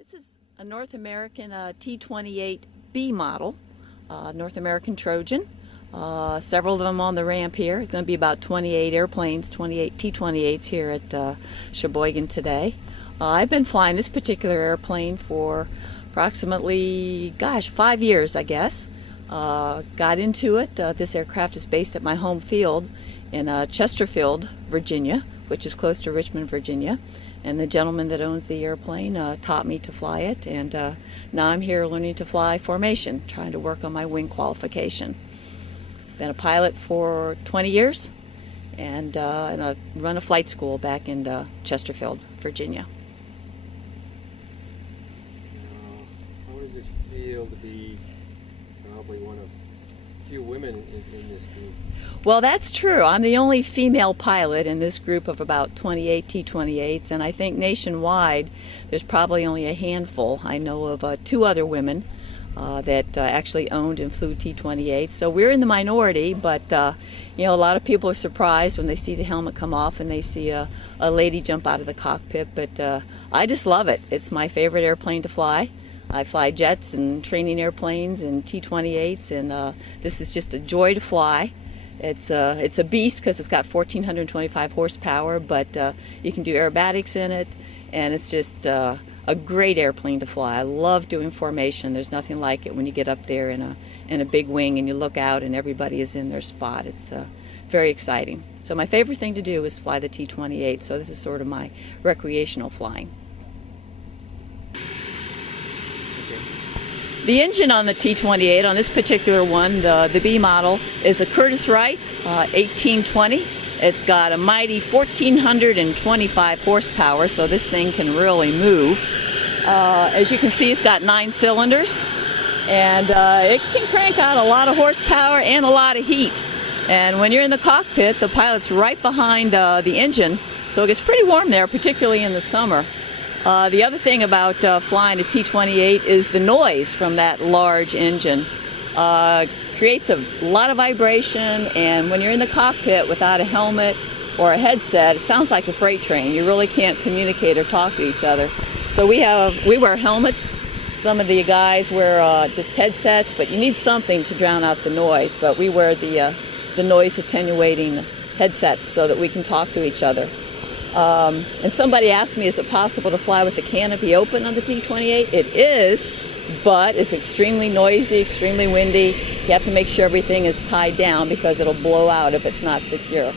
This is a North American T-28B model, North American Trojan. Several of them on the ramp here. It's going to be about 28 airplanes, 28 T-28s here at Sheboygan today. I've been flying this particular airplane for approximately, 5 years, I guess. Got into it. This aircraft is based at my home field in Chesterfield, Virginia, which is close to Richmond, Virginia. And the gentleman that owns the airplane taught me to fly it, and now I'm here learning to fly formation, trying to work on my wing qualification. Been a pilot for 20 years, and I run a flight school back in Chesterfield, Virginia. How does it feel to be probably one of few women in this group? Well, that's true. I'm the only female pilot in this group of about 28 T-28s, and I think nationwide there's probably only a handful. I know of 2 other women that actually owned and flew T-28. So we're in the minority, but you know, a lot of people are surprised when they see the helmet come off and they see a lady jump out of the cockpit, but I just love it. It's my favorite airplane to fly. I fly jets and training airplanes and T-28s, and this is just a joy to fly. It's a beast because it's got 1,425 horsepower, but you can do aerobatics in it, and it's just a great airplane to fly. I love doing formation. There's nothing like it when you get up there in a big wing and you look out and everybody is in their spot. It's very exciting. So my favorite thing to do is fly the T-28, so this is sort of my recreational flying. The engine on the T-28, on this particular one, the B model, is a Curtiss-Wright 1820. It's got a mighty 1,425 horsepower, so this thing can really move. As you can see, it's got 9 cylinders, and it can crank out a lot of horsepower and a lot of heat. And when you're in the cockpit, the pilot's right behind the engine, so it gets pretty warm there, particularly in the summer. The other thing about flying a T-28 is the noise from that large engine. Creates a lot of vibration, and when you're in the cockpit without a helmet or a headset, it sounds like a freight train. You really can't communicate or talk to each other. So we wear helmets. Some of the guys wear just headsets, but you need something to drown out the noise. But we wear the noise attenuating headsets so that we can talk to each other. And somebody asked me, is it possible to fly with the canopy open on the T-28? It is, but it's extremely noisy, extremely windy. You have to make sure everything is tied down because it'll blow out if it's not secure.